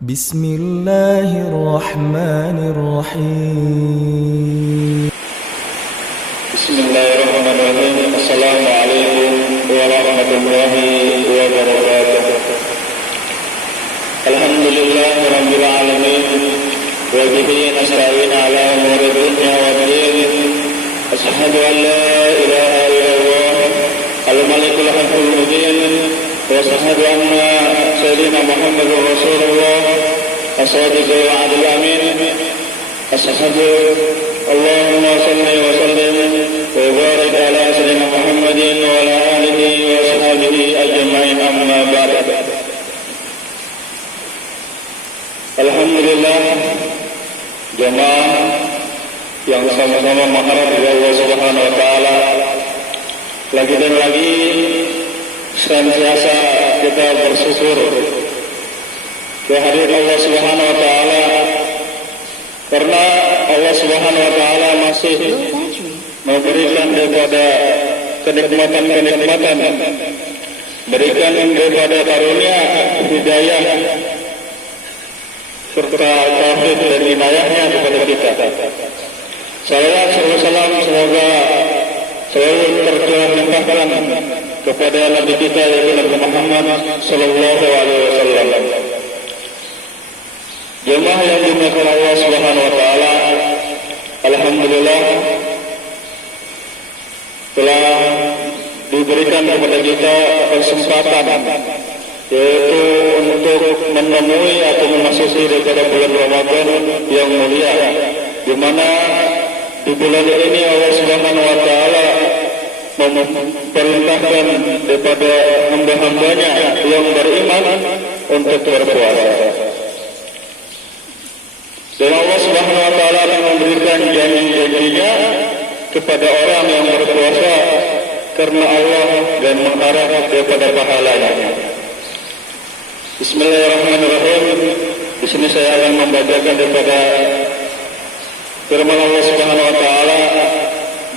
Bismillahirrahmanirrahim. Bismillahirrahmanirrahim. Assalamualaikum warahmatullahi wabarakatuh. Alhamdulillahirabbil alamin wa bihi nasta'in ala umuri dunya waddin. Asyhadu an la ilaha illallah al-malikul haqqul mubin wa asyhadu anna sayyidina Muhammadar Rasulullah as-sadiqul wa'dul amin. Asyhadu Allahumma salli wa sallim wa barik ala sayyidina Muhammadin wa ala alihi wa sahbihi ajma'in, amma ba'd. Alhamdulillah, jemaah yang sama-sama mengharap dari Allah Subhanahu wa taala, lagi dan lagi senantiasa kita bersyukur kehadirat Allah Subhanahu wa taala, karena Allah Subhanahu wa taala masih memberikan daripada kenikmatan-kenikmatan, berikan daripada karunia hidayah serta taufik dan inayahnya kepada kita. Salawat serta salam semoga selalu tercurahkan kepada Nabi kita yaitu Nabi Muhammad sallallahu alaihi wasallam. Jemaah yang dimuliakan Allah Subhanahu wa taala, alhamdulillah telah diberikan kepada kita kesempatan yaitu untuk menemui atau memasuki daripada bulan Ramadan yang mulia, di mana di bulan ini Allah Subhanahu wa taala memerintahkan daripada hamba-hambanya yang beriman untuk berpuasa. Dan Allah Subhanahu wa taala akan memberikan janji-janjinya kepada orang yang berpuasa karena Allah dan mengharap daripada pahalanya. Bismillahirrahmanirrahim. Di sini saya akan membacakan daripada firman Allah Subhanahu wa taala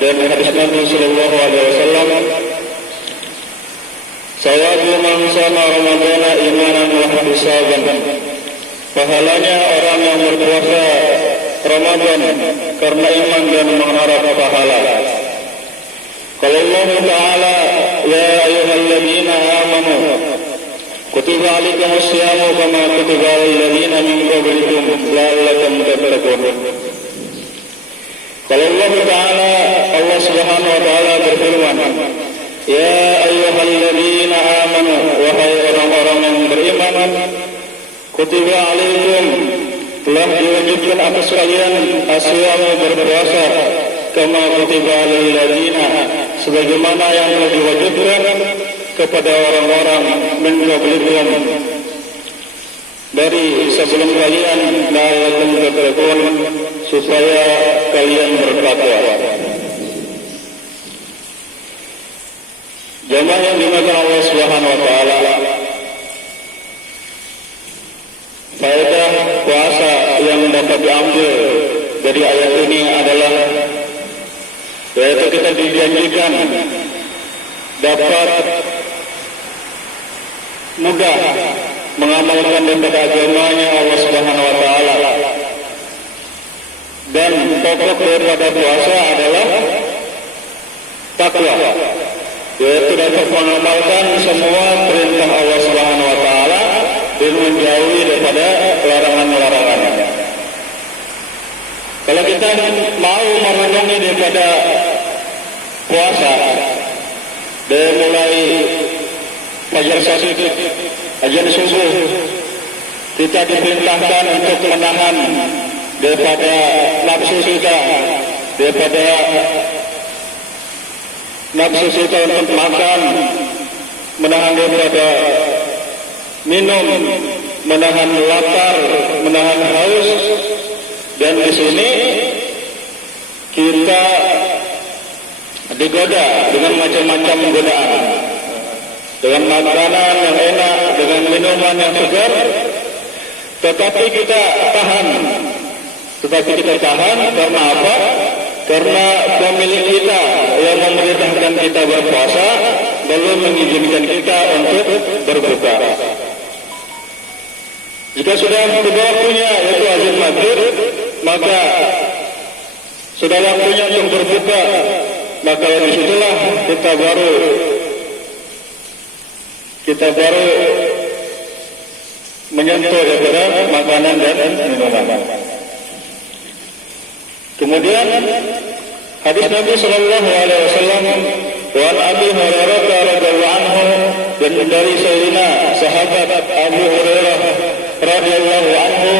dan hadis Nabi sallallahu alaihi wasallam. Sawabu man shama ramadhana imanan wa ihtisaban. Pahalanya orang yang berpuasa Ramadan karena iman dan mengharap pahala. Qala Allah Ta'ala, ya ayyuhalladzina amanu kutiba alaikumus syiyamu kama kutiba alal ladzina min qablikum la'allakum tattaqun. Qala Allah Ta'ala, Allah Subhanahu wa taala berfirman, ya ayyuhalladzina amanu, wahai orang-orang yang beriman, kutiba alaikum, telah diwajibkan atas kalian asyamu berpuasa kama kutiba alal ladzina, sebagaimana yang telah diwajibkan kepada orang-orang min qablikum, dari sebelum kalian, la'allakum tattaqun, supaya kalian bertakwa. Jemaah yang dimuliakan Allah Subhanahu wa taala, faedah puasa yang dapat diambil dari ayat ini adalah yaitu kita dijanjikan dapat mudah mengamalkan daripada agamanya Allah Subhanahu wa taala, dan pokok daripada puasa adalah takwa, yaitu dapat mengamalkan semua perintah Allah Subhanahu wa taala dan menjauhi daripada larangan-larangannya. Kalau kita mau memenuhi daripada puasa dari mulai fajar sadiq, azan subuh, kita diperintahkan untuk menahan daripada nafsu kita, daripada nafsu kita untuk makan, menahan daripada minum, menahan lapar, menahan haus. Dan di sini kita digoda dengan macam-macam godaan, dengan makanan yang enak, dengan minuman yang segar, tetapi kita tahan. Karena apa? Karena pemilik kita yang memerintahkan kita berpuasa belum mengizinkan kita untuk berbuka. Jika sudah tiba waktunya yaitu azan maghrib, maka sudah waktunya untuk berbuka, maka disitulah kita baru menyentuh daripada makanan dan minuman. Kemudian hadis Nabi sallallahu alaihi wasallam wa Abi Hurairah radhiyallahu anhu, dan dari sayyidina sahabat Abu Hurairah radhiyallahu anhu,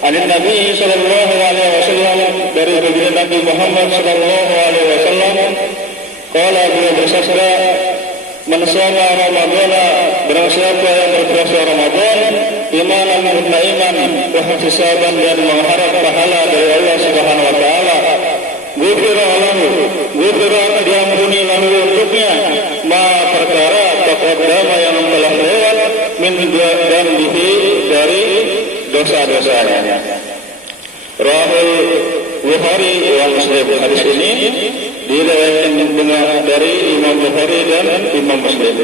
dari Nabi sallallahu alaihi wasallam, dari baginda Nabi Muhammad sallallahu alaihi wasallam, qala, beliau bersabda, man shoma ramadhana, barang siapa yang berpuasa Ramadan imanan wa iman wa ihtisaban, dan mengharap pahala dari Allah Subhanahu wa taala, ghufira diampuni lahu untuknya ma perkara taqaddama yang telah lewat min dzambihi dari dosa-dosanya. Rahul Bukhari wa Muslim. Hadis ini diriwayatkan dari Imam Bukhari dan Imam Muslim.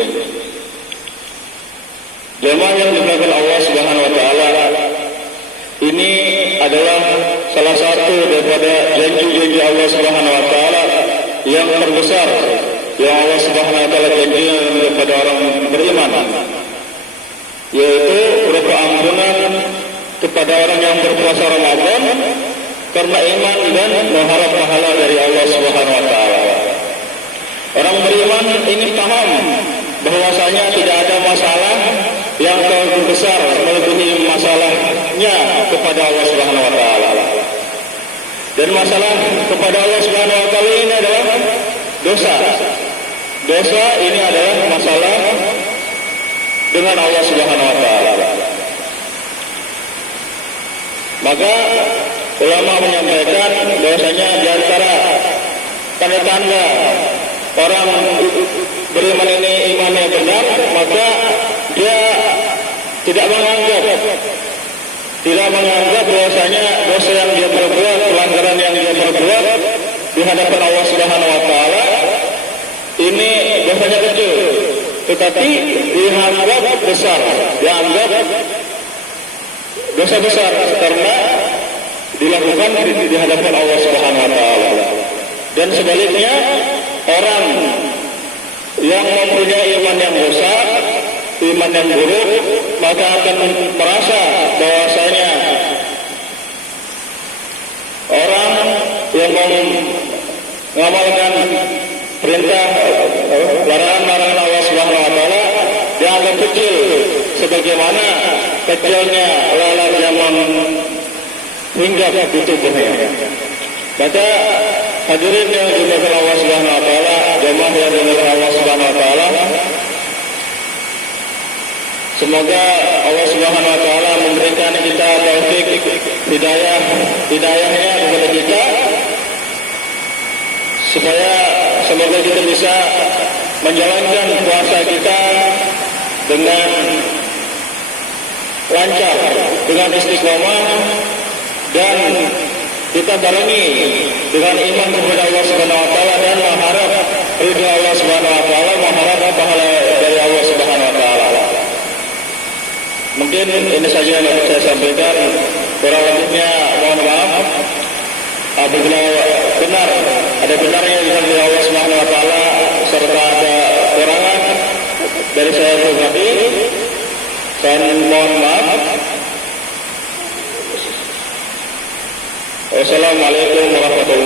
Jemaah yang dimuliakan Allah Subhanahu wa taala, ini adalah salah satu daripada janji-janji Allah Subhanahu wa taala yang terbesar yang Allah Subhanahu wa taala janjikan kepada orang beriman, yaitu berupa ampunan kepada orang yang berpuasa Ramadan karena iman dan mengharap pahala dari Allah Subhanahu wa taala. Orang beriman ini paham bahwasanya tidak ada masalah yang terlalu besar melebihi masalahnya kepada Allah Subhanahu wa taala. Dan masalah kepada Allah Subhanahu wa taala ini adalah dosa. Dosa ini adalah masalah dengan Allah Subhanahu wa taala. Maka ulama menyampaikan bahwasanya di antara tanda-tanda orang beriman ini imannya benar, maka dia tidak menganggap bahwasanya dosa yang dia perbuat, pelanggaran yang dia perbuat di hadapan Allah Subhanahu wa taala ini dosanya kecil, tetapi dianggap besar, dianggap dosa besar karena dilakukan di hadapan Allah Subhanahu wa taala. Dan sebaliknya, orang yang mempunyai iman yang rusak, iman yang buruk, maka akan merasa bahwasanya orang yang mengamalkan perintah larangan Allah Subhanahu wa taala dianggap kecil, sebagaimana kecilnya lalat yang hinggap di tubuhnya. Maka hadirin yang dimuliakan Allah Subhanahu wa taala, jemaah yang dimuliakan Allah Subhanahu wa taala, semoga Allah Subhanahu wa taala memberikan kita taufik hidayahnya kepada kita, supaya semoga kita bisa menjalankan puasa kita dengan lancar, dengan istiqomah, dan kita barengi dengan iman kepada Allah Subhanahu wa taala dan mengharap ridha Allah Subhanahu wa taala, mengharap pahala dari Allah Subhanahu wa taala. Mungkin ini saja yang dapat saya sampaikan. Kurang lebihnya mohon maaf. Apabila benar, ada benarnya dari Allah Subhanahu wa taala serta ada kurangan dari saya pribadi, saya mohon maaf. Wassalamualaikum warahmatullahi wabarakatuh.